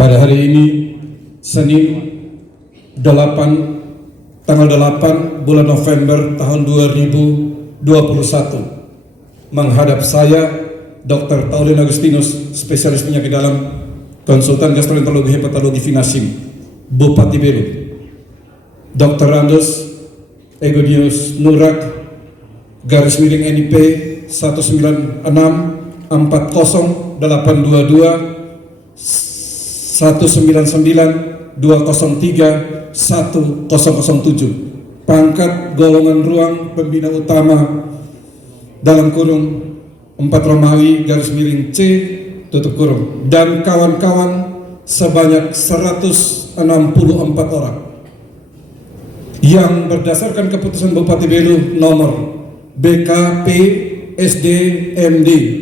Pada hari ini, Senin tanggal 8 bulan November tahun 2021, menghadap saya, Dr. Paulin Agustinus, spesialis penyakit dalam, konsultan gastroenterologi hepatologi Finasim, Bupati Belu, Dr. Randus Egodius Nurak, garis miring NIP 19640 822 199 203 1007, pangkat golongan ruang pembina utama dalam kurung 4 Romawi garis miring C tutup kurung, dan kawan-kawan sebanyak 164 orang yang berdasarkan keputusan Bupati Belu nomor BKP SDMD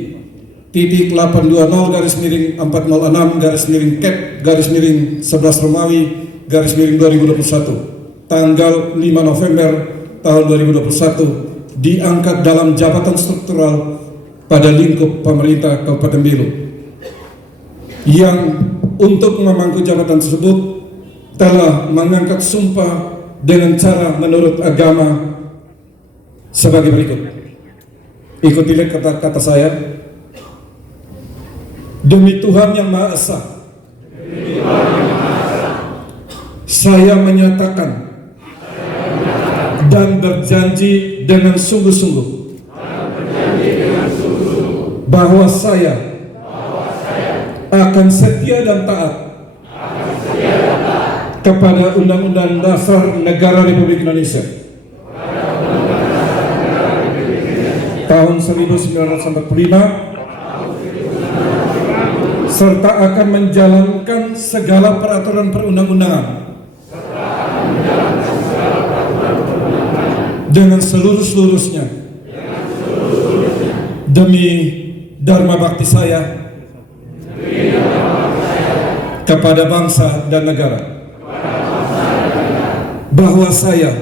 titik 820 garis miring 406 garis miring CAP garis miring 11 Romawi garis miring 2021 tanggal 5 November tahun 2021 diangkat dalam jabatan struktural pada lingkup pemerintah Kabupaten Belu, yang untuk memangku jabatan tersebut telah mengangkat sumpah dengan cara menurut agama sebagai berikut. Ikutilah kata-kata saya. Demi Tuhan Yang Maha Esa, saya menyatakan dan berjanji dengan sungguh-sungguh bahwa saya akan setia dan taat kepada Undang-Undang Dasar Negara Republik Indonesia tahun 1945, serta akan menjalankan segala peraturan perundang-undangan dengan seluruh-seluruhnya demi dharma bakti saya kepada bangsa dan negara, bahwa saya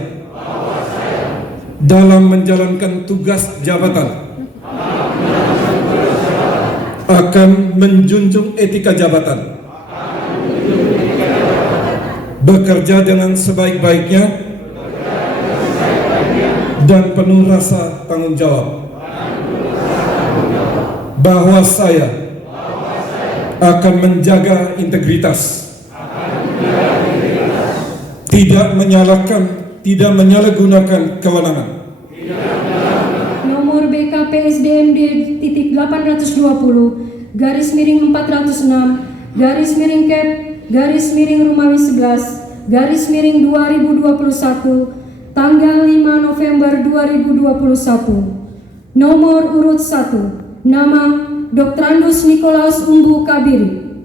dalam menjalankan tugas jabatan akan menjunjung etika jabatan, bekerja dengan sebaik-baiknya dan penuh rasa tanggung jawab, bahwa saya akan menjaga integritas, tidak menyalahgunakan kewenangan. Nomor BKP SDMD titik 820 garis miring 406 garis miring CAP garis miring Romawi 11 garis miring 2021 tanggal 5 November 2021. Nomor urut 1, nama Dr. Andus Nikolaus Umbu Kabiri,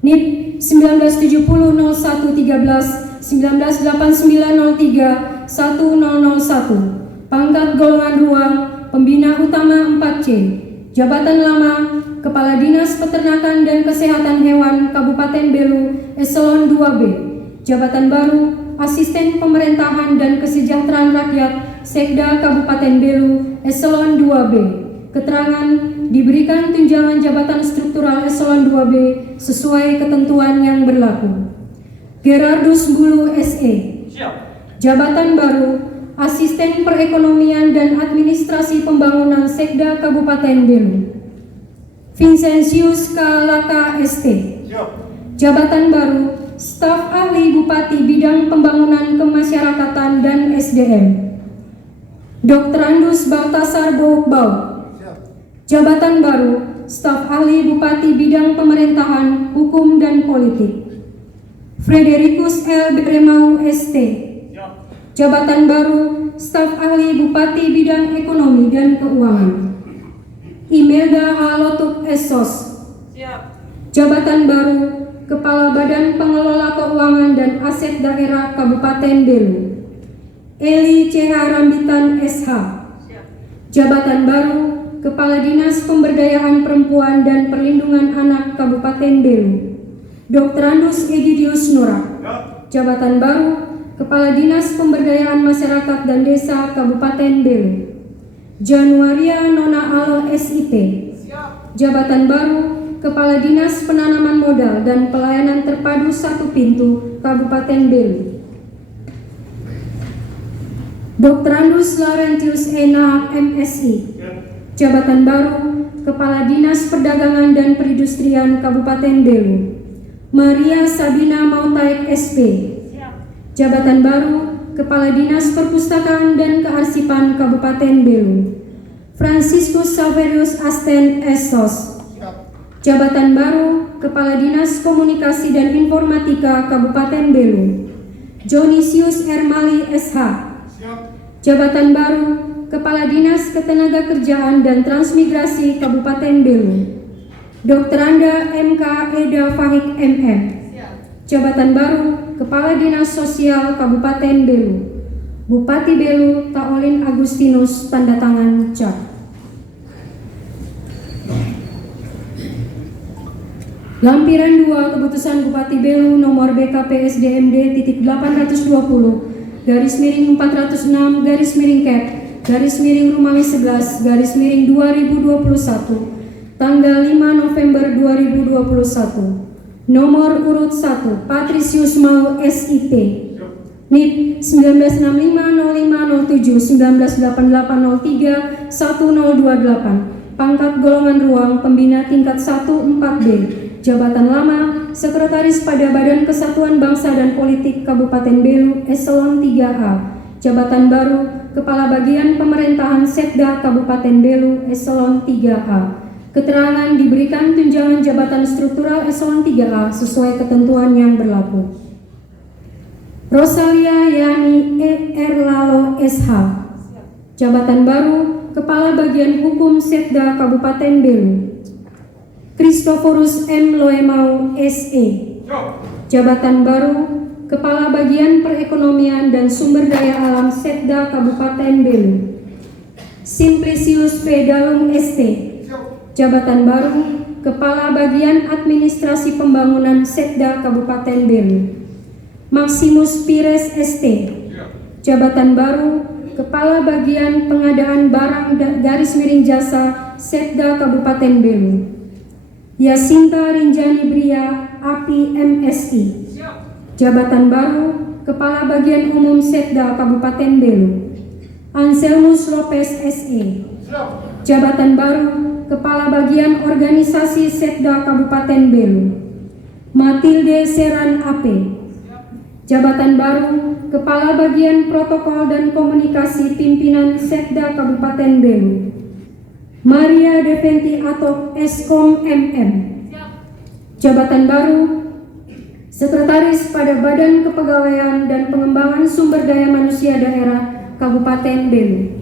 NIP 1970 01 13 1989 03 1001, pangkat golongan ruang pembina utama 4C, jabatan lama Kepala Dinas Peternakan dan Kesehatan Hewan Kabupaten Belu Eselon 2B, jabatan baru Asisten Pemerintahan dan Kesejahteraan Rakyat Sekda Kabupaten Belu Eselon 2B. Keterangan diberikan tunjangan jabatan struktural Eselon 2B sesuai ketentuan yang berlaku. Gerardus Bulu SE, jabatan baru Asisten Perekonomian dan Administrasi Pembangunan Sekda Kabupaten Belu. Vincentius Kalaka ST, jabatan baru Staf Ahli Bupati Bidang Pembangunan Kemasyarakatan dan SDM. Dr. Andus Baltasar Bau, jabatan baru Staf Ahli Bupati Bidang Pemerintahan, Hukum dan Politik. Fredericus L. Beremau ST, jabatan baru Staf Ahli Bupati Bidang Ekonomi dan Keuangan. Imelda Halotuk Esos, jabatan baru Kepala Badan Pengelola Keuangan dan Aset Daerah Kabupaten Belu. Eli CH Rambitan SH, jabatan baru Kepala Dinas Pemberdayaan Perempuan dan Perlindungan Anak Kabupaten Belu. Dr. Andus Egidius Nurak, jabatan baru Kepala Dinas Pemberdayaan Masyarakat dan Desa Kabupaten Belu. Januaria Nona Alo SIP, jabatan baru Kepala Dinas Penanaman Modal dan Pelayanan Terpadu Satu Pintu Kabupaten Belu. Dr. Andus Laurentius Ena MSI, jabatan baru Kepala Dinas Perdagangan dan Perindustrian Kabupaten Belu. Maria Sabina Mautaik SP, jabatan baru Kepala Dinas Perpustakaan dan Kearsipan Kabupaten Belu. Franciscus Saverius Asten Esos, jabatan baru Kepala Dinas Komunikasi dan Informatika Kabupaten Belu. Jonisius Ermali SH, jabatan baru Kepala Dinas Ketenagakerjaan dan Transmigrasi Kabupaten Belu. Dr. Anda MK Eda Fahik MM, jabatan baru Kepala Dinas Sosial Kabupaten Belu. Bupati Belu Taolin Agustinus, tanda tangan Cak. Lampiran 2 Keputusan Bupati Belu nomor BKPSDMD titik 820 garis miring 406 garis miring Kep garis miring Rumawi 11 garis miring 2021 tanggal 5 November 2021. Nomor urut 1 Patrisius Mau SIP NIP 19650507 198803 1028, pangkat golongan ruang pembina tingkat 1 4B, jabatan lama Sekretaris pada Badan Kesatuan Bangsa dan Politik Kabupaten Belu Eselon 3A, jabatan baru Kepala Bagian Pemerintahan Setda Kabupaten Belu Eselon 3A. Keterangan diberikan tunjangan jabatan struktural Eselon 3A sesuai ketentuan yang berlaku. Rosalia Yani Erlalo SH, jabatan baru Kepala Bagian Hukum Setda Kabupaten Belu. Christophorus M. Loemau SE, jabatan baru Kepala Bagian Perekonomian dan Sumber Daya Alam Setda Kabupaten Belu. Simplicius P. Dalung ST, jabatan baru Kepala Bagian Administrasi Pembangunan Setda Kabupaten Belu. Maximus Pires ST, jabatan baru Kepala Bagian Pengadaan Barang garis miring Jasa Setda Kabupaten Belu. Yasinta Rinjani Bria API MSI, jabatan baru Kepala Bagian Umum Setda Kabupaten Belu. Anselmus Lopez SE, jabatan baru Kepala Bagian Organisasi Setda Kabupaten Belu. Matilde Seran AP, jabatan baru Kepala Bagian Protokol dan Komunikasi Pimpinan Setda Kabupaten Belu. Maria Deventi Atok Eskom MM, jabatan baru Sekretaris pada Badan Kepegawaian dan Pengembangan Sumber Daya Manusia Daerah Kabupaten Belu.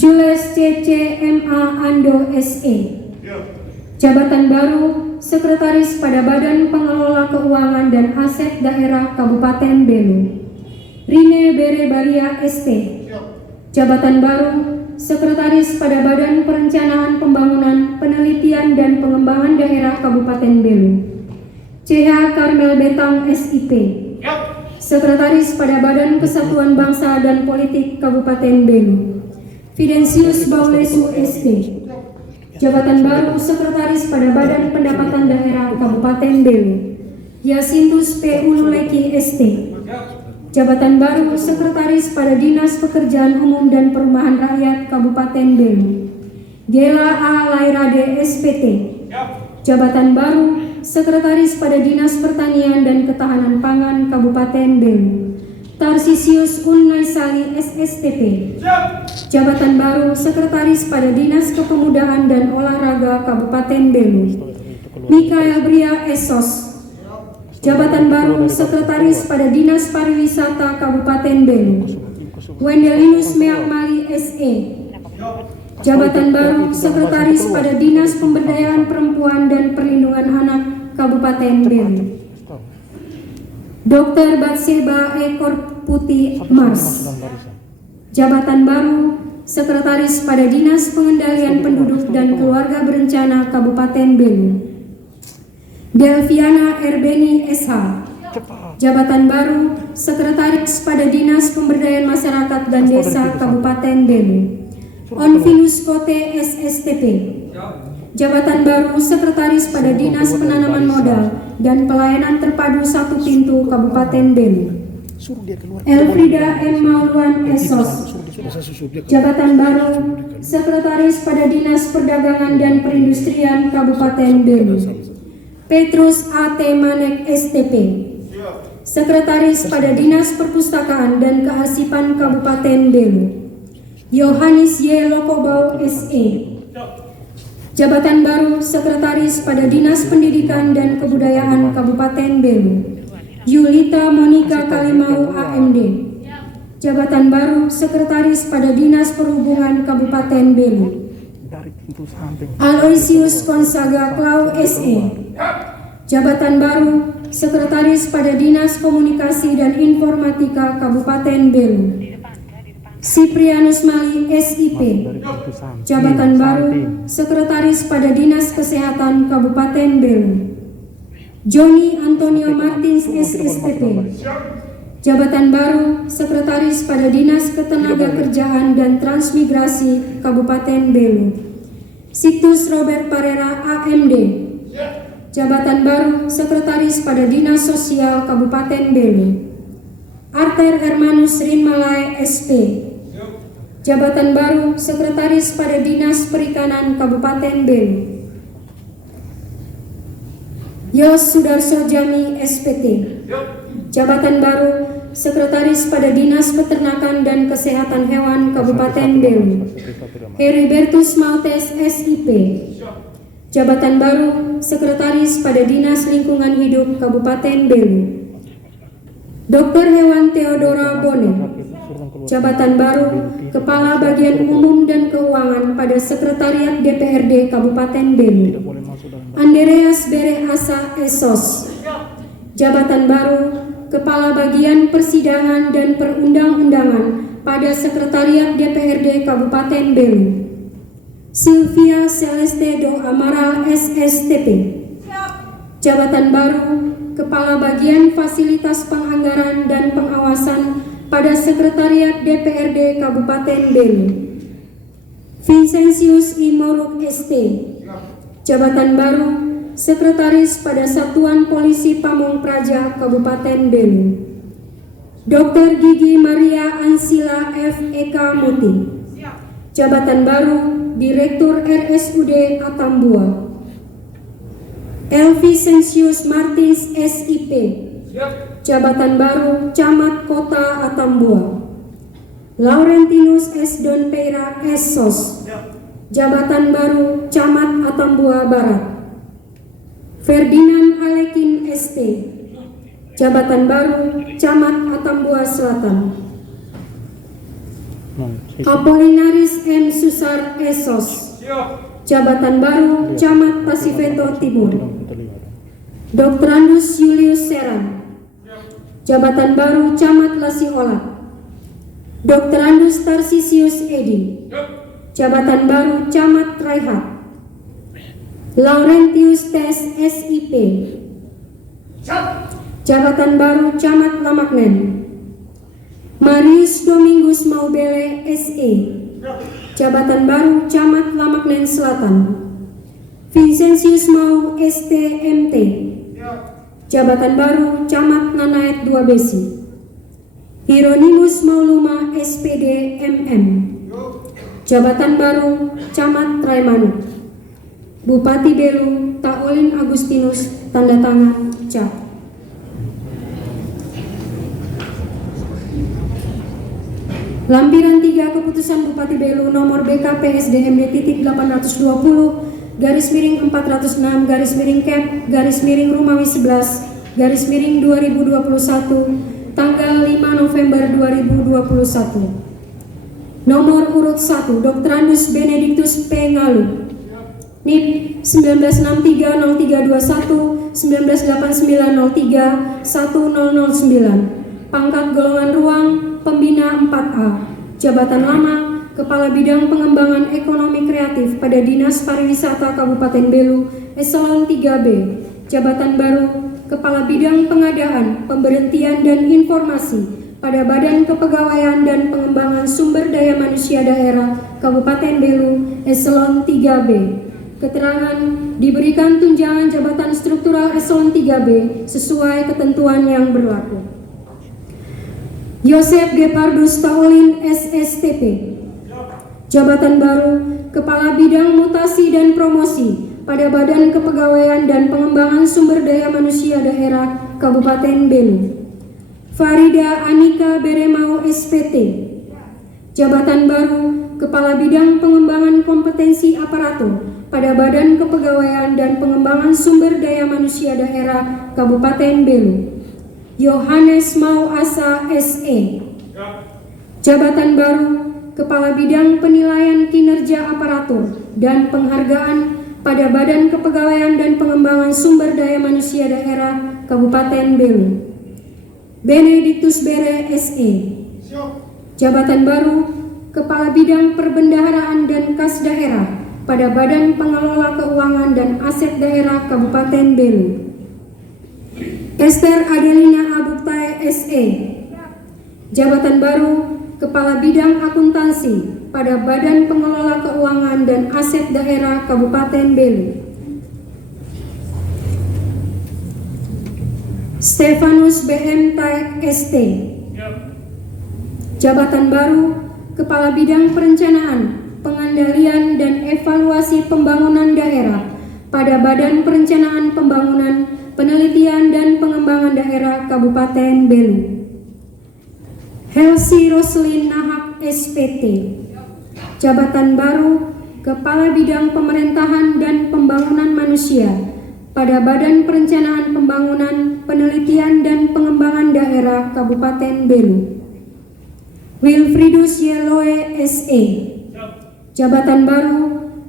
Jules CC MA Ando SE, jabatan baru Sekretaris pada Badan Pengelola Keuangan dan Aset Daerah Kabupaten Belu. Rine Bere Baria ST, jabatan baru Sekretaris pada Badan Perencanaan Pembangunan, Penelitian dan Pengembangan Daerah Kabupaten Belu. CH Karmel Betang SIP, Sekretaris pada Badan Kesatuan Bangsa dan Politik Kabupaten Belu. Fidensius Baulesu ST, jabatan baru Sekretaris pada Badan Pendapatan Daerah Kabupaten Belu. Yasintus P. Ululeki ST, jabatan baru Sekretaris pada Dinas Pekerjaan Umum dan Perumahan Rakyat Kabupaten Belu. Gela A. Lairade SPT, jabatan baru Sekretaris pada Dinas Pertanian dan Ketahanan Pangan Kabupaten Belu. Tarsisius Unnaisali SSTP, jabatan baru Sekretaris pada Dinas Kepemudaan dan Olahraga Kabupaten Belu. Mikael Bria Esos, jabatan baru Sekretaris pada Dinas Pariwisata Kabupaten Belu. Wendelinus Meakmali SE, jabatan baru Sekretaris pada Dinas Pemberdayaan Perempuan dan Perlindungan Anak Kabupaten Belu. Dr. Batseba Ekor Putih Mars, jabatan baru Sekretaris pada Dinas Pengendalian Penduduk dan Keluarga Berencana Kabupaten Belu. Delviana Erbeni SH, jabatan baru Sekretaris pada Dinas Pemberdayaan Masyarakat dan Desa Kabupaten Belu. Onvinus Kote SSTP. Jabatan baru Sekretaris pada Dinas Penanaman Modal dan Pelayanan Terpadu Satu Pintu Kabupaten Belu. Elfrida M. Mauluan Esos. Jabatan baru Sekretaris pada Dinas Perdagangan dan Perindustrian Kabupaten Belu. Petrus A.T. Manek STP. Sekretaris pada Dinas Perpustakaan dan Kearsipan Kabupaten Belu. Yohanes Y. Lokobau SE. Jabatan baru Sekretaris pada Dinas Pendidikan dan Kebudayaan Kabupaten Belu. Yulita Monika Kalimau AMD. Jabatan baru Sekretaris pada Dinas Perhubungan Kabupaten Belu. Aloysius Gonzaga Klau SE. Jabatan baru Sekretaris pada Dinas Komunikasi dan Informatika Kabupaten Belu. Siprianus Mali SIP. Jabatan baru Sekretaris pada Dinas Kesehatan Kabupaten Belu. Joni Antonio Martins SSTP. Jabatan baru Sekretaris pada Dinas Ketenagakerjaan dan Transmigrasi Kabupaten Belu. Situs Robert Parera AMD. Jabatan baru Sekretaris pada Dinas Sosial Kabupaten Belu. Arter Hermanus Rinmalai SP. Jabatan baru Sekretaris pada Dinas Perikanan Kabupaten Belu. Yos Sudarso Jami SPT. Jabatan baru Sekretaris pada Dinas Peternakan dan Kesehatan Hewan Kabupaten Belu. Heribertus Maltes SIP. Jabatan baru Sekretaris pada Dinas Lingkungan Hidup Kabupaten Belu. Dr. Hewan Theodora Bone. Jabatan baru Kepala Bagian Umum dan Keuangan pada Sekretariat DPRD Kabupaten Belu. Andreas Bere Asa Esos. Jabatan baru Kepala Bagian Persidangan dan Perundang-undangan pada Sekretariat DPRD Kabupaten Belu. Sylvia Celeste Do Amaral SSTP. Jabatan baru Kepala Bagian Fasilitas Penganggaran dan Pengawasan pada Sekretariat DPRD Kabupaten Belu. Vincentius I. Moruk ST. Jabatan baru Sekretaris pada Satuan Polisi Pamung Praja Kabupaten Belu. Dr. Gigi Maria Ansila F. Eka Muti. Jabatan baru Direktur RSUD Atambua. Elvi Sensius Martins SIP. Jabatan baru Camat Kota Atambua. Laurentinus S. Don Peira SSOS. Jabatan baru Camat Atambua Barat. Ferdinand Alekin ST. Jabatan baru Camat Atambua Selatan. Apolinaris M. Susar SSOS. Jabatan baru Camat Pasiveto Timur. Dr. Andus Julius Seran. Jabatan baru Camat Lasiola. Dr. Andus Tarsisius Edi. Jabatan baru Camat Raihat. Laurentius Tes SIP. Jabatan baru Camat Lamaknen. Marius Domingus Maubele SE. Jabatan baru Camat Lamaknen Selatan. Vincentius Mau STMT. Jabatan baru Camat Nanaet 2 Besi. Hieronymus Mauluma SPD MM. Jabatan baru Camat Traimanu. Bupati Belu Taolin Agustinus tanda tangan Cap. Lampiran 3 Keputusan Bupati Belu nomor BKP SDMD titik 820 garis miring 406 garis miring Kep garis miring Rumawi 11 garis miring 2021 tanggal 5 November 2021. Nomor urut 1 Dr. Andus Benedictus P. Ngalu. NIP 19630321 198903 1009. Pangkat golongan ruang Pembina 4A. Jabatan lama Kepala Bidang Pengembangan Ekonomi Kreatif pada Dinas Pariwisata Kabupaten Belu Eselon 3B. Jabatan baru Kepala Bidang Pengadaan, Pemberhentian dan Informasi pada Badan Kepegawaian dan Pengembangan Sumber Daya Manusia Daerah Kabupaten Belu Eselon 3B. Keterangan diberikan tunjangan jabatan struktural Eselon 3B sesuai ketentuan yang berlaku. Yosef Gepardus Paulin SSTP, jabatan baru Kepala Bidang Mutasi dan Promosi pada Badan Kepegawaian dan Pengembangan Sumber Daya Manusia Daerah Kabupaten Belu. Farida Anika Beremau SPT, jabatan baru Kepala Bidang Pengembangan Kompetensi Aparatur pada Badan Kepegawaian dan Pengembangan Sumber Daya Manusia Daerah Kabupaten Belu. Yohanes Mau Asa SE, jabatan baru Kepala Bidang Penilaian Kinerja Aparatur dan Penghargaan pada Badan Kepegawaian dan Pengembangan Sumber Daya Manusia Daerah Kabupaten Belu. Benediktus Bere SE, jabatan baru Kepala Bidang Perbendaharaan dan Kas Daerah pada Badan Pengelola Keuangan dan Aset Daerah Kabupaten Belu. Esther Adelina Abuktai SE, jabatan baru Kepala Bidang Akuntansi pada Badan Pengelola Keuangan dan Aset Daerah Kabupaten Belu. Stefanus BM Taek ST, jabatan baru Kepala Bidang Perencanaan, Pengandalian dan Evaluasi Pembangunan Daerah pada Badan Perencanaan Pembangunan, Penelitian dan Pengembangan Daerah Kabupaten Belu. Helsi Roslin Nahak SPT, jabatan baru Kepala Bidang Pemerintahan dan Pembangunan Manusia pada Badan Perencanaan Pembangunan, Penelitian dan Pengembangan Daerah Kabupaten Belu. Wilfridus Yeloe SE, jabatan baru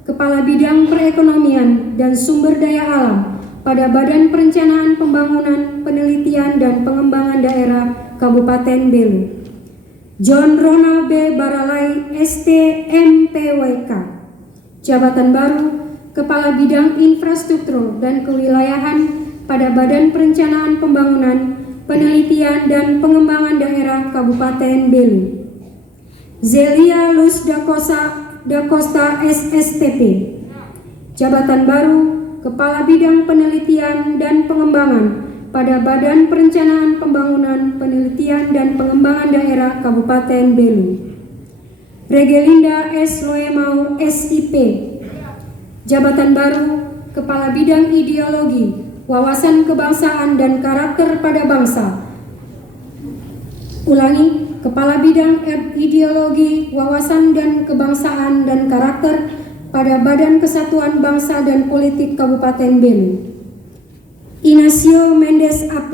Kepala Bidang Perekonomian dan Sumber Daya Alam pada Badan Perencanaan Pembangunan, Penelitian dan Pengembangan Daerah Kabupaten Belu. John Ronald B. Baralai ST MPWK, jabatan baru Kepala Bidang Infrastruktur dan Kewilayahan pada Badan Perencanaan Pembangunan, Penelitian dan Pengembangan Daerah Kabupaten Belu. Zelia Luz Da Costa SSTP, jabatan baru Kepala Bidang Penelitian dan Pengembangan pada Badan Perencanaan Pembangunan, Penelitian dan Pengembangan Daerah Kabupaten Belu. Regelinda S. Loemau SIP, jabatan baru Kepala Bidang Ideologi, Wawasan Kebangsaan dan Karakter pada Bangsa. Ulangi, Kepala Bidang Ideologi, Wawasan dan Kebangsaan dan Karakter pada Badan Kesatuan Bangsa dan Politik Kabupaten Belu. Inacio Mendes AP,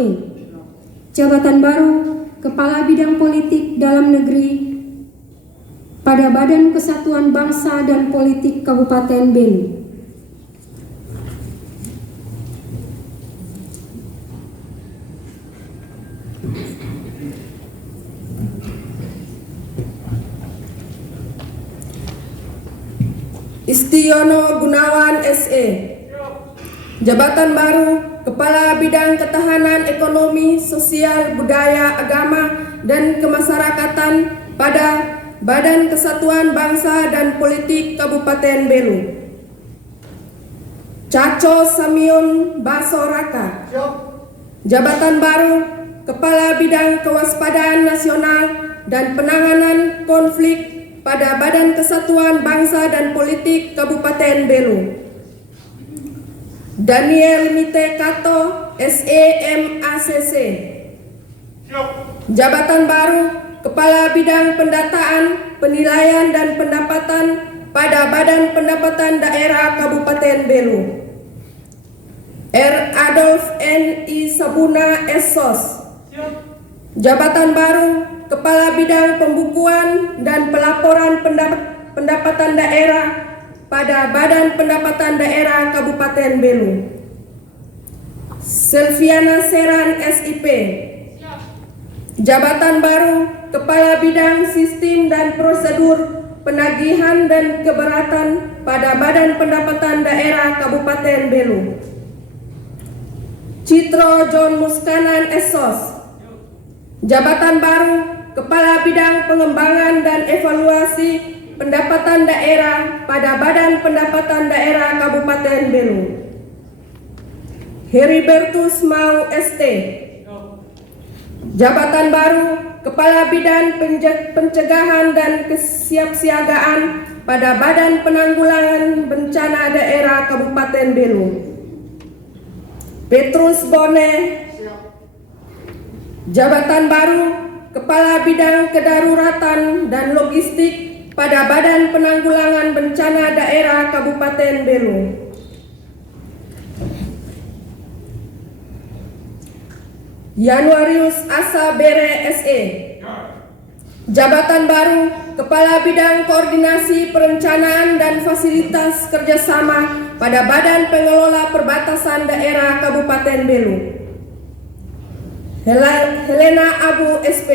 jabatan baru Kepala Bidang Politik Dalam Negeri pada Badan Kesatuan Bangsa dan Politik Kabupaten Belu. Istiono Gunawan SE, jabatan baru Kepala Bidang Ketahanan Ekonomi, Sosial, Budaya, Agama, dan Kemasyarakatan pada Badan Kesatuan Bangsa dan Politik Kabupaten Belu. Caco Samion Basoraka, jabatan baru Kepala Bidang Kewaspadaan Nasional dan Penanganan Konflik pada Badan Kesatuan Bangsa dan Politik Kabupaten Belu. Daniel Mite Kato SEMACC, jabatan baru Kepala Bidang Pendataan, Penilaian dan Pendapatan pada Badan Pendapatan Daerah Kabupaten Belu. R. Adolf N.I. Sabuna SSOS, jabatan baru Kepala Bidang Pembukuan dan Pelaporan Pendapatan Daerah pada Badan Pendapatan Daerah Kabupaten Belu. Silviana Seran SIP, jabatan baru Kepala Bidang Sistem dan Prosedur Penagihan dan Keberatan pada Badan Pendapatan Daerah Kabupaten Belu. Citro John Muskanan SSOS, jabatan baru Kepala Bidang Pengembangan dan Evaluasi pendapatan daerah pada Badan Pendapatan Daerah Kabupaten Belu. Heribertus Mau ST, jabatan baru Kepala Bidang Pencegahan dan Kesiapsiagaan pada Badan Penanggulangan Bencana Daerah Kabupaten Belu. Petrus Bone, jabatan baru Kepala Bidang Kedaruratan dan Logistik pada Badan Penanggulangan Bencana Daerah Kabupaten Belu. Januarius Asa Bere SE, jabatan baru Kepala Bidang Koordinasi Perencanaan dan Fasilitas Kerjasama pada Badan Pengelola Perbatasan Daerah Kabupaten Belu. Helena Abu SP,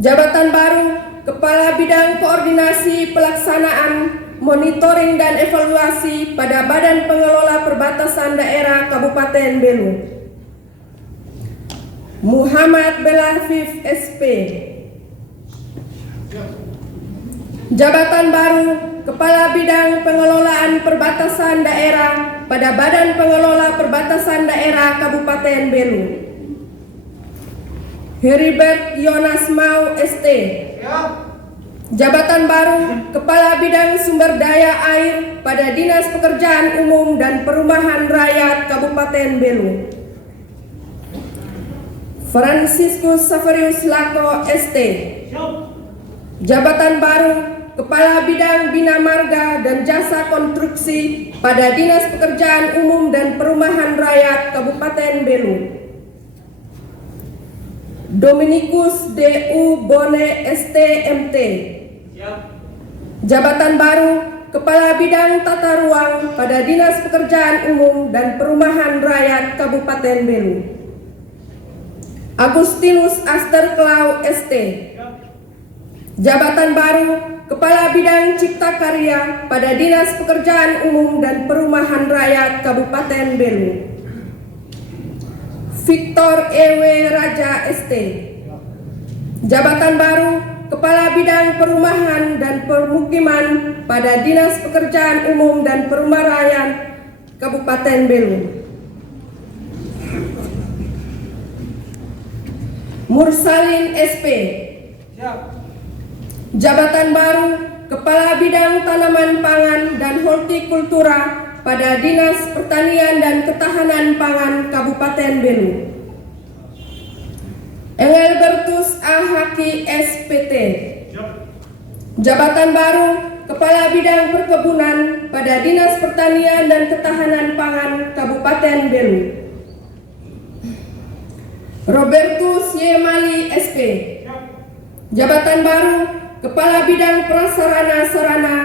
jabatan baru Kepala Bidang Koordinasi Pelaksanaan Monitoring dan Evaluasi pada Badan Pengelola Perbatasan Daerah Kabupaten Belu. Muhammad Belafif SP, jabatan baru Kepala Bidang Pengelolaan Perbatasan Daerah pada Badan Pengelola Perbatasan Daerah Kabupaten Belu. Heribert Yonas Mau ST, jabatan baru Kepala Bidang Sumber Daya Air pada Dinas Pekerjaan Umum dan Perumahan Rakyat Kabupaten Belu. Franciscus Saverius Lako ST, jabatan baru Kepala Bidang Bina Marga dan Jasa Konstruksi pada Dinas Pekerjaan Umum dan Perumahan Rakyat Kabupaten Belu. Dominikus D.U. Bone ST.MT, jabatan baru Kepala Bidang Tata Ruang pada Dinas Pekerjaan Umum dan Perumahan Rakyat Kabupaten Belu. Agustinus Asterklau ST, jabatan baru Kepala Bidang Cipta Karya pada Dinas Pekerjaan Umum dan Perumahan Rakyat Kabupaten Belu. Victor Ewe Raja ST, jabatan baru Kepala Bidang Perumahan dan Permukiman pada Dinas Pekerjaan Umum dan Perumahan Rakyat Kabupaten Belu. Mursalin SP, jabatan baru Kepala Bidang Tanaman Pangan dan Hortikultura pada Dinas Pertanian dan Ketahanan Pangan Kabupaten Belu. Engelbertus A. Haki SPT, jabatan baru Kepala Bidang Perkebunan pada Dinas Pertanian dan Ketahanan Pangan Kabupaten Belu. Robertus Y. Mali SP, jabatan baru Kepala Bidang Prasarana Sarana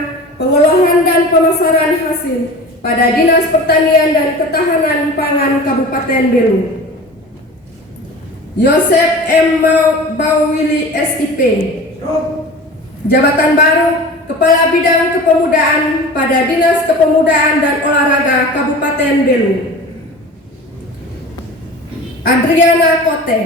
Pengolahan dan Pemasaran Hasil pada Dinas Pertanian dan Ketahanan Pangan Kabupaten Belu. Yosef M. Bawili SIP, jabatan baru Kepala Bidang Kepemudaan pada Dinas Kepemudaan dan Olahraga Kabupaten Belu. Adriana Kote,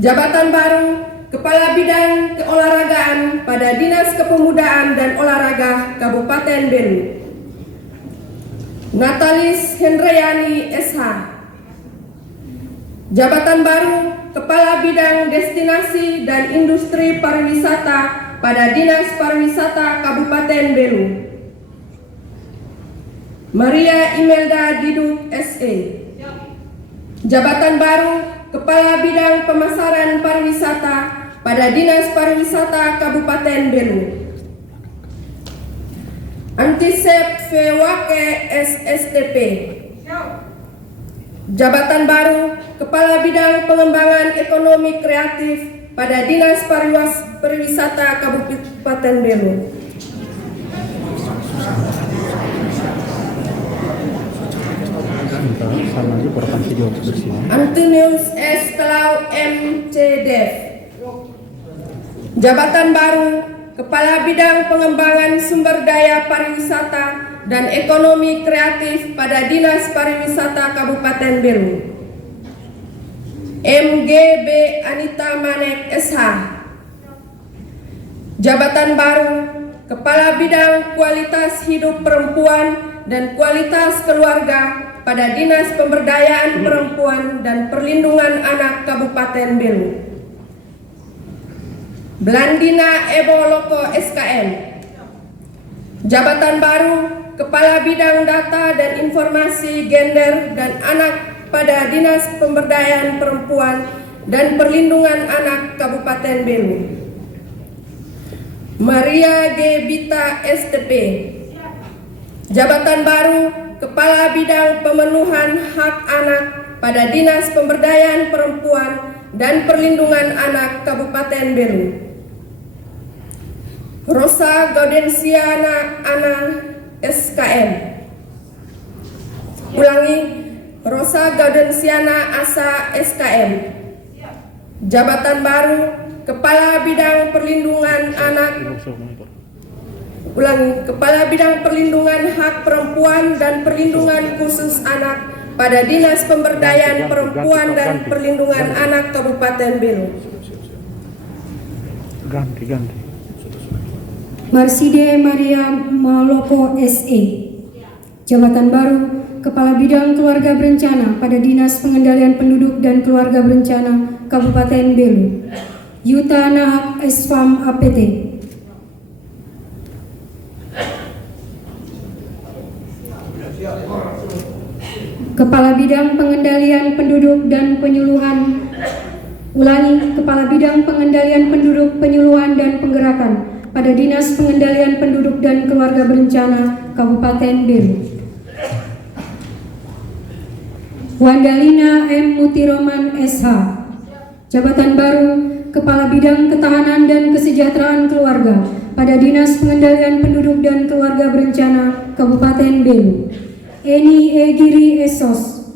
jabatan baru Kepala Bidang Keolahragaan pada Dinas Kepemudaan dan Olahraga Kabupaten Belu. Natalis Hendriani SH, jabatan baru Kepala Bidang Destinasi dan Industri Pariwisata pada Dinas Pariwisata Kabupaten Belu. Maria Imelda Diduk SE, jabatan baru Kepala Bidang Pemasaran Pariwisata pada Dinas Pariwisata Kabupaten Belu. Antisep Fewake SSTP, jabatan baru Kepala Bidang Pengembangan Ekonomi Kreatif pada Dinas Pariwisata Kabupaten Belu. Antonius S. Telau MC Dev, jabatan baru Kepala Bidang Pengembangan Sumber Daya Pariwisata dan Ekonomi Kreatif pada Dinas Pariwisata Kabupaten Belu. MGB Anita Manek SH, Jabatan baru Kepala Bidang Kualitas Hidup Perempuan dan Kualitas Keluarga pada Dinas Pemberdayaan Perempuan dan Perlindungan Anak Kabupaten Belu. Blandina Ebo Loko SKM. Jabatan baru Kepala Bidang Data dan Informasi Gender dan Anak pada Dinas Pemberdayaan Perempuan dan Perlindungan Anak Kabupaten Belu. Maria G. Bita STP. Jabatan baru Kepala Bidang Pemenuhan Hak Anak pada Dinas Pemberdayaan Perempuan dan Perlindungan Anak Kabupaten Belu. Rosa Gaudensiana Ana SKM. Ulangi, Rosa Gaudensiana Asa SKM. Jabatan baru Kepala Bidang Perlindungan Anak. Ulangi, Kepala Bidang Perlindungan Hak Perempuan dan Perlindungan Khusus Anak pada Dinas Pemberdayaan Perempuan dan Perlindungan Anak Kabupaten Belu. Ganti. Marside Maria Maloko SE. Jabatan baru Kepala Bidang Keluarga Berencana pada Dinas Pengendalian Penduduk dan Keluarga Berencana Kabupaten Belu. Yuta Nahak Esfam APT. Kepala Bidang Pengendalian Penduduk dan Penyuluhan. Ulangi, Kepala Bidang Pengendalian Penduduk, Penyuluhan dan Penggerakan pada Dinas Pengendalian Penduduk dan Keluarga Berencana Kabupaten Belu. Wandalina M. Mutiroman SH. Jabatan baru Kepala Bidang Ketahanan dan Kesejahteraan Keluarga pada Dinas Pengendalian Penduduk dan Keluarga Berencana Kabupaten Belu. Eni Egiri Esos.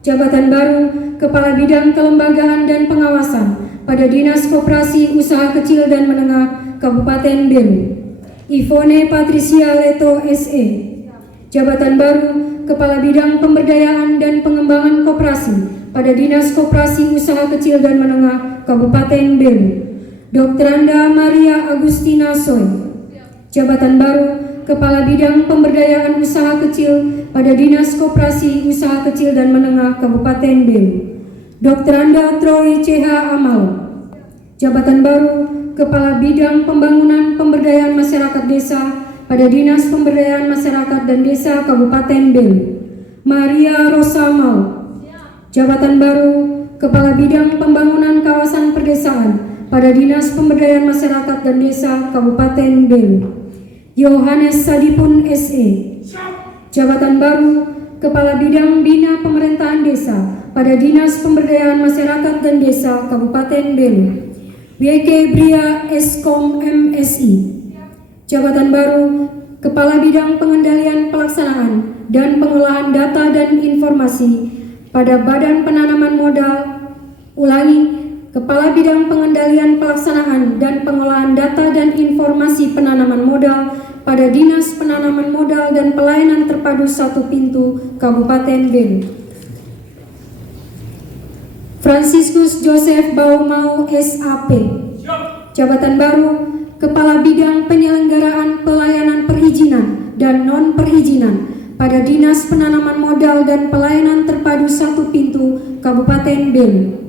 Jabatan baru Kepala Bidang Kelembagaan dan Pengawasan pada Dinas Koperasi Usaha Kecil dan Menengah Kabupaten Belu. Ivone Patricia Leto SE. Jabatan baru Kepala Bidang Pemberdayaan dan Pengembangan Koperasi pada Dinas Koperasi Usaha Kecil dan Menengah Kabupaten Belu. Dr. Anda Maria Agustina Soy. Jabatan baru Kepala Bidang Pemberdayaan Usaha Kecil pada Dinas Koperasi Usaha Kecil dan Menengah Kabupaten Belu. Dr. Anda Troy CH Amal. Jabatan baru Kepala Bidang Pembangunan Pemberdayaan Masyarakat Desa pada Dinas Pemberdayaan Masyarakat dan Desa Kabupaten Belu. Maria Rosa Mau. Jabatan baru Kepala Bidang Pembangunan Kawasan Perdesaan pada Dinas Pemberdayaan Masyarakat dan Desa Kabupaten Belu. Yohanes Sadipun SE. Jabatan baru Kepala Bidang Bina Pemerintahan Desa pada Dinas Pemberdayaan Masyarakat dan Desa Kabupaten Belu. WK Bria Eskom MSI. Jabatan baru Kepala Bidang Pengendalian Pelaksanaan dan Pengolahan Data dan Informasi pada Badan Penanaman Modal. Ulangi, Kepala Bidang Pengendalian Pelaksanaan dan Pengolahan Data dan Informasi Penanaman Modal pada Dinas Penanaman Modal dan Pelayanan Terpadu Satu Pintu Kabupaten Belu. Franciscus Joseph Baumau SAP. Jabatan baru Kepala Bidang Penyelenggaraan Pelayanan Perizinan dan Non-Perizinan pada Dinas Penanaman Modal dan Pelayanan Terpadu Satu Pintu Kabupaten Belu.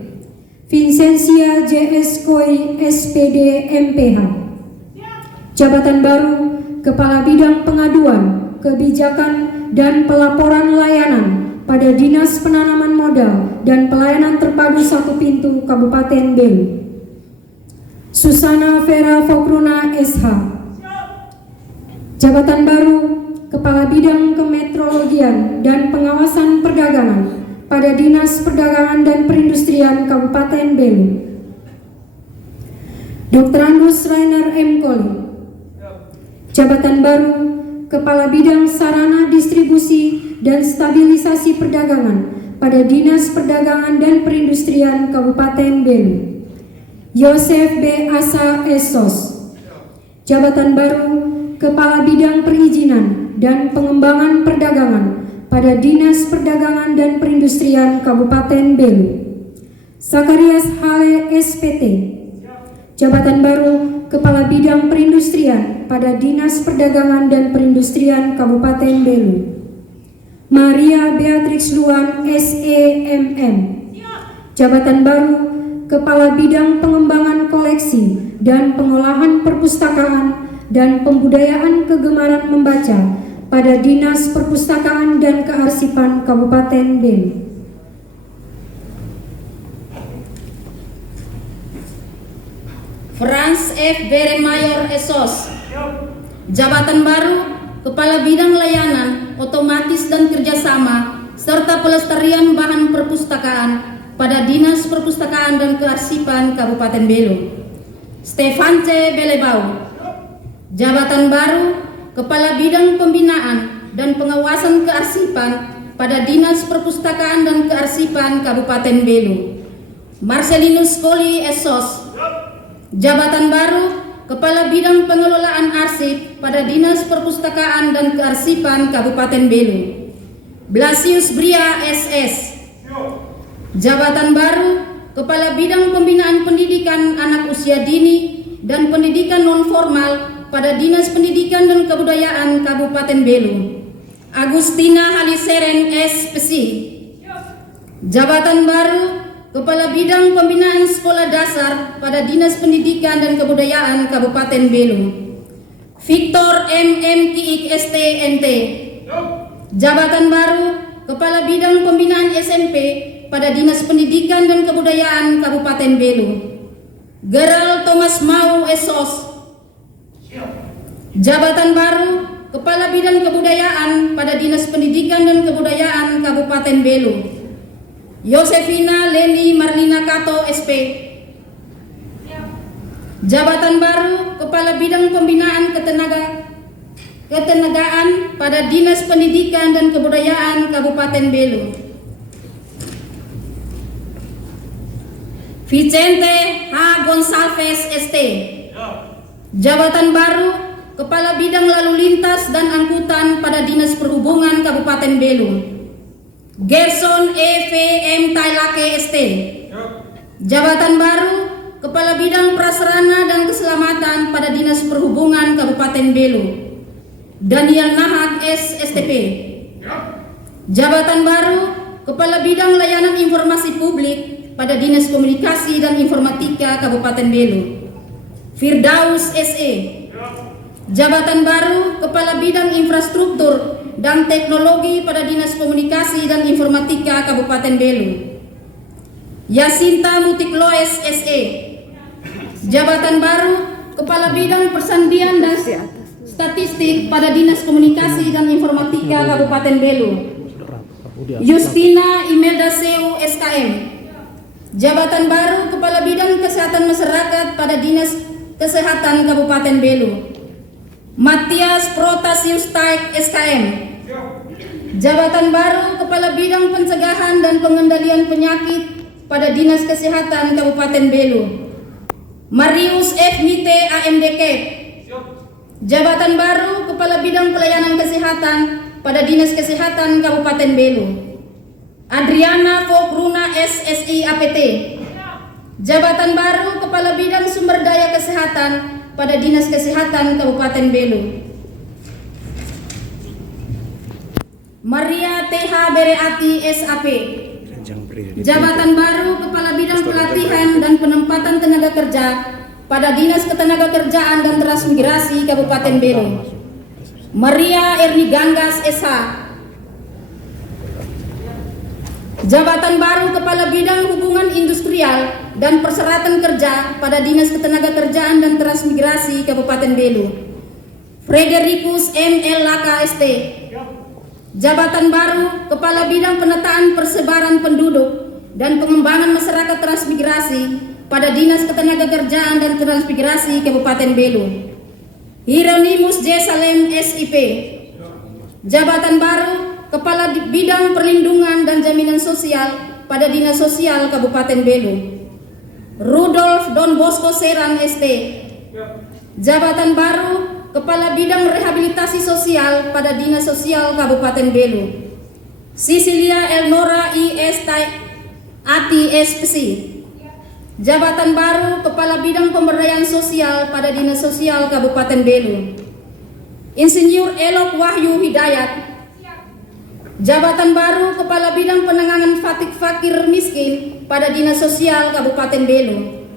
Vincentia JS Koi SPD MPH. Jabatan baru Kepala Bidang Pengaduan, Kebijakan dan Pelaporan Layanan pada Dinas Penanaman Modal dan Pelayanan Terpadu Satu Pintu Kabupaten Belu. Susana Vera Fokruna SH. Jabatan baru Kepala Bidang Kemetrologian dan Pengawasan Perdagangan pada Dinas Perdagangan dan Perindustrian Kabupaten Belu. Dr. Andus Rainer M. Koli. Jabatan baru Kepala Bidang Sarana Distribusi dan Stabilisasi Perdagangan pada Dinas Perdagangan dan Perindustrian Kabupaten Belu. Yosef B. Asa Esos. Jabatan baru Kepala Bidang Perizinan dan Pengembangan Perdagangan pada Dinas Perdagangan dan Perindustrian Kabupaten Belu. Sakarias Hale SPT. Jabatan baru Kepala Bidang Perindustrian pada Dinas Perdagangan dan Perindustrian Kabupaten Belu. Maria Beatrix Luan, SEMM. Jabatan baru Kepala Bidang Pengembangan Koleksi dan Pengolahan Perpustakaan dan Pembudayaan Kegemaran Membaca pada Dinas Perpustakaan dan Kearsipan Kabupaten Belu. Franz F. Beremayor Esos. Jabatan baru Kepala Bidang Layanan Otomatis dan Kerjasama serta Pelestarian Bahan Perpustakaan pada Dinas Perpustakaan dan Kearsipan Kabupaten Belu. Stefan C. Belebau. Jabatan baru Kepala Bidang Pembinaan dan Pengawasan Kearsipan pada Dinas Perpustakaan dan Kearsipan Kabupaten Belu. Marcelinus Koli Esos. Jabatan baru Kepala Bidang Pengelolaan Arsip pada Dinas Perpustakaan dan Kearsipan Kabupaten Belu. Blasius Bria SS. Jabatan baru Kepala Bidang Pembinaan Pendidikan Anak Usia Dini dan Pendidikan Non-Formal pada Dinas Pendidikan dan Kebudayaan Kabupaten Belu. Agustina Haliseren SPC. Jabatan baru Kepala Bidang Pembinaan Sekolah Dasar pada Dinas Pendidikan dan Kebudayaan Kabupaten Belu. Victor MM Kiik STNT. Jabatan baru Kepala Bidang Pembinaan SMP pada Dinas Pendidikan dan Kebudayaan Kabupaten Belu. Gerald Thomas Mau Esos. Jabatan baru Kepala Bidang Kebudayaan pada Dinas Pendidikan dan Kebudayaan Kabupaten Belu. Yosefina Leni Marlina Kato SP. Jabatan baru Kepala Bidang Pembinaan Ketenagaan pada Dinas Pendidikan dan Kebudayaan Kabupaten Belu. Vicente H. Gonçalves ST. Jabatan baru Kepala Bidang Lalu Lintas dan Angkutan pada Dinas Perhubungan Kabupaten Belu. Gerson EVM Tailake ST. Jabatan baru Kepala Bidang Prasarana dan Keselamatan pada Dinas Perhubungan Kabupaten Belu. Daniel Nahak S. STP. Jabatan baru Kepala Bidang Layanan Informasi Publik pada Dinas Komunikasi dan Informatika Kabupaten Belu. Firdaus SE. Jabatan baru Kepala Bidang Infrastruktur dan Teknologi pada Dinas Komunikasi dan Informatika Kabupaten Belu. Yasinta Mutikloes SE. Jabatan baru Kepala Bidang Persandian dan Statistik pada Dinas Komunikasi dan Informatika Kabupaten Belu. Justina Imelda Seu SKM. Jabatan baru Kepala Bidang Kesehatan Masyarakat pada Dinas Kesehatan Kabupaten Belu. Matias Protasius Taik SKM. Jabatan baru Kepala Bidang Pencegahan dan Pengendalian Penyakit pada Dinas Kesehatan Kabupaten Belu. Marius F. Mite AMDK. Jabatan baru Kepala Bidang Pelayanan Kesehatan pada Dinas Kesehatan Kabupaten Belu. Adriana Fokruna SSI APT. Jabatan baru Kepala Bidang Sumber Daya Kesehatan pada Dinas Kesehatan Kabupaten Belu. Maria TH Bereati SAP. Jabatan baru Kepala Bidang Pelatihan dan Penempatan Tenaga Kerja pada Dinas Ketenagakerjaan dan Transmigrasi Kabupaten Belu. Maria Erni Ganggas SH. Jabatan baru Kepala Bidang Hubungan Industrial dan Perseratan Kerja pada Dinas Ketenagakerjaan dan Transmigrasi Kabupaten Belu. Fredericus M.L. Laka ST. Jabatan baru Kepala Bidang Penataan Persebaran Penduduk dan Pengembangan Masyarakat Transmigrasi pada Dinas Ketenagakerjaan dan Transmigrasi Kabupaten Belu. Hieronymus J. Salem SIP. Jabatan baru Kepala Bidang Perlindungan dan Jaminan Sosial pada Dinas Sosial Kabupaten Belu. Rudolf Don Bosco Serang ST. Jabatan baru Kepala Bidang Rehabilitasi Sosial pada Dinas Sosial Kabupaten Belu. Cecilia Elnora I.S. Ati SPC. Jabatan baru Kepala Bidang Pemberdayaan Sosial pada Dinas Sosial Kabupaten Belu, Insinyur Elok Wahyu Hidayat. Jabatan baru Kepala Bidang Penanganan Fakir Miskin pada Dinas Sosial Kabupaten Belu,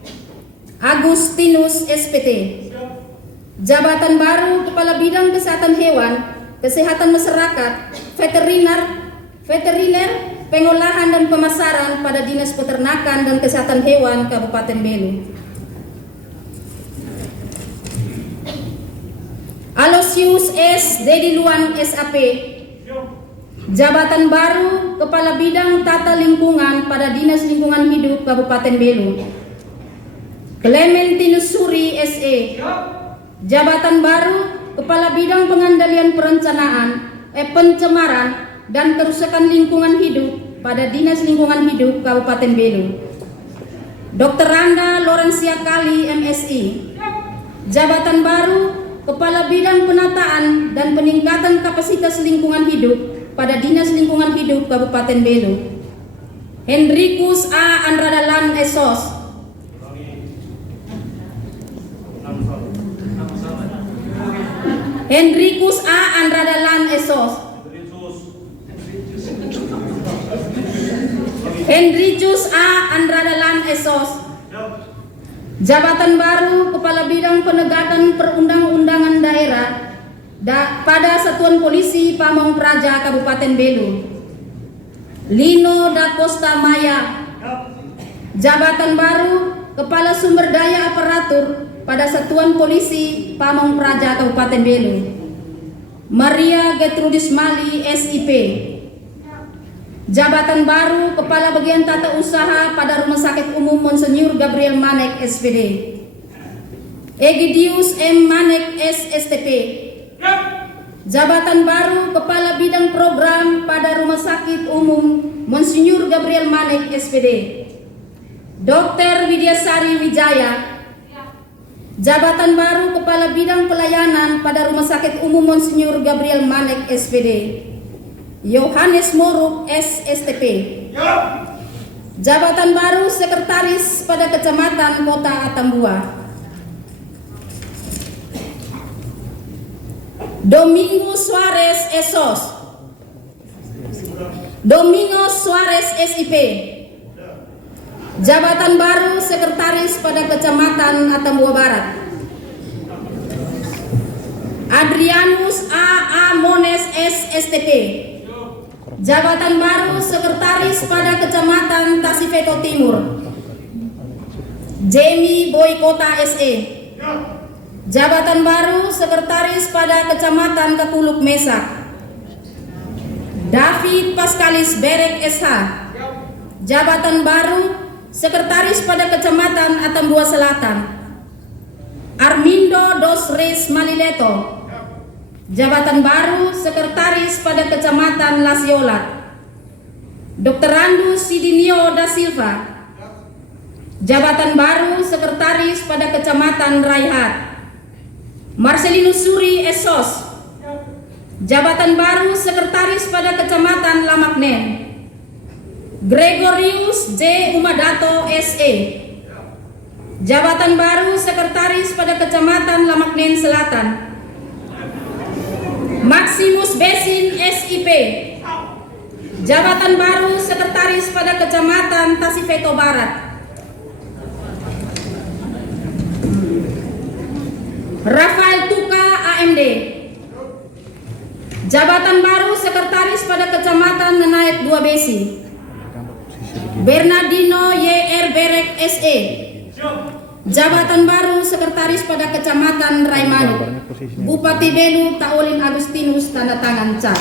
Agustinus SPT. Jabatan baru Kepala Bidang Kesehatan Hewan, Kesehatan Masyarakat, Veteriner, Pengolahan dan Pemasaran pada Dinas Peternakan dan Kesehatan Hewan Kabupaten Belu, Alosius S. Dediluan SAP. Jabatan baru Kepala Bidang Tata Lingkungan pada Dinas Lingkungan Hidup Kabupaten Belu, Clementinus Suri SE. Jabatan baru Kepala Bidang Pengendalian Pencemaran dan Kerusakan Lingkungan Hidup pada Dinas Lingkungan Hidup Kabupaten Belu, Dr. Randa Lorencia Kali MSI. Jabatan baru Kepala Bidang Penataan dan Peningkatan Kapasitas Lingkungan Hidup pada Dinas Lingkungan Hidup Kabupaten Belu, Hendrikus A. Andradalan Esos. Hendrikus A. Andradalan Esos. Hendrikus A. Andradalan Esos. Jabatan baru Kepala Bidang Penegakan Perundang-undangan Daerah pada Satuan Polisi Pamong Praja Kabupaten Belu, Lino da Costa Maya. Jabatan baru Kepala Sumber Daya Aparatur pada Satuan Polisi Pamong Praja Kabupaten Belu, Maria Gertrudis Mali SIP. Jabatan baru Kepala Bagian Tata Usaha pada Rumah Sakit Umum Monsenyur Gabriel Manek SPD, Egidius M. Manek SSTP. Jabatan baru Kepala Bidang Program pada Rumah Sakit Umum Monsinyur Gabriel Manek SPD, Dr. Widyasari Wijaya. Jabatan baru Kepala Bidang Pelayanan pada Rumah Sakit Umum Monsinyur Gabriel Manek SPD, Yohanes Moruk SSTP. Jabatan baru Sekretaris pada Kecamatan Kota Atambua, Domingo Suarez Esos. Domingo Suarez SIP. Jabatan baru Sekretaris pada Kecamatan Atambua Barat, Adrianus A. Mones SSTP. Jabatan baru Sekretaris pada Kecamatan Tasifeto Timur, Jamie Boykota SE. Jabatan baru Sekretaris pada Kecamatan Kakuluk Mesak, David Paskalis Berek SH. Jabatan baru Sekretaris pada Kecamatan Atambua Selatan, Armindo Dos Reis Malileto. Jabatan baru Sekretaris pada Kecamatan Lasiolat, Dr. Randu Sidinio da Silva. Jabatan baru Sekretaris pada Kecamatan Raihat, Marcelinus Suri Esos. Jabatan baru Sekretaris pada Kecamatan Lamaknen, Gregorius J. Umadato SE. Jabatan baru Sekretaris pada Kecamatan Lamaknen Selatan, Maximus Besin SIP. Jabatan baru Sekretaris pada Kecamatan Tasifeto Barat, Rafael Tuka AMD. Jabatan baru Sekretaris pada Kecamatan Nenait 2 Besi, Bernardino YR Berek SE. Jabatan baru Sekretaris pada Kecamatan Raimanu, Bupati Belu Taulin Agustinus tanda tangan CA.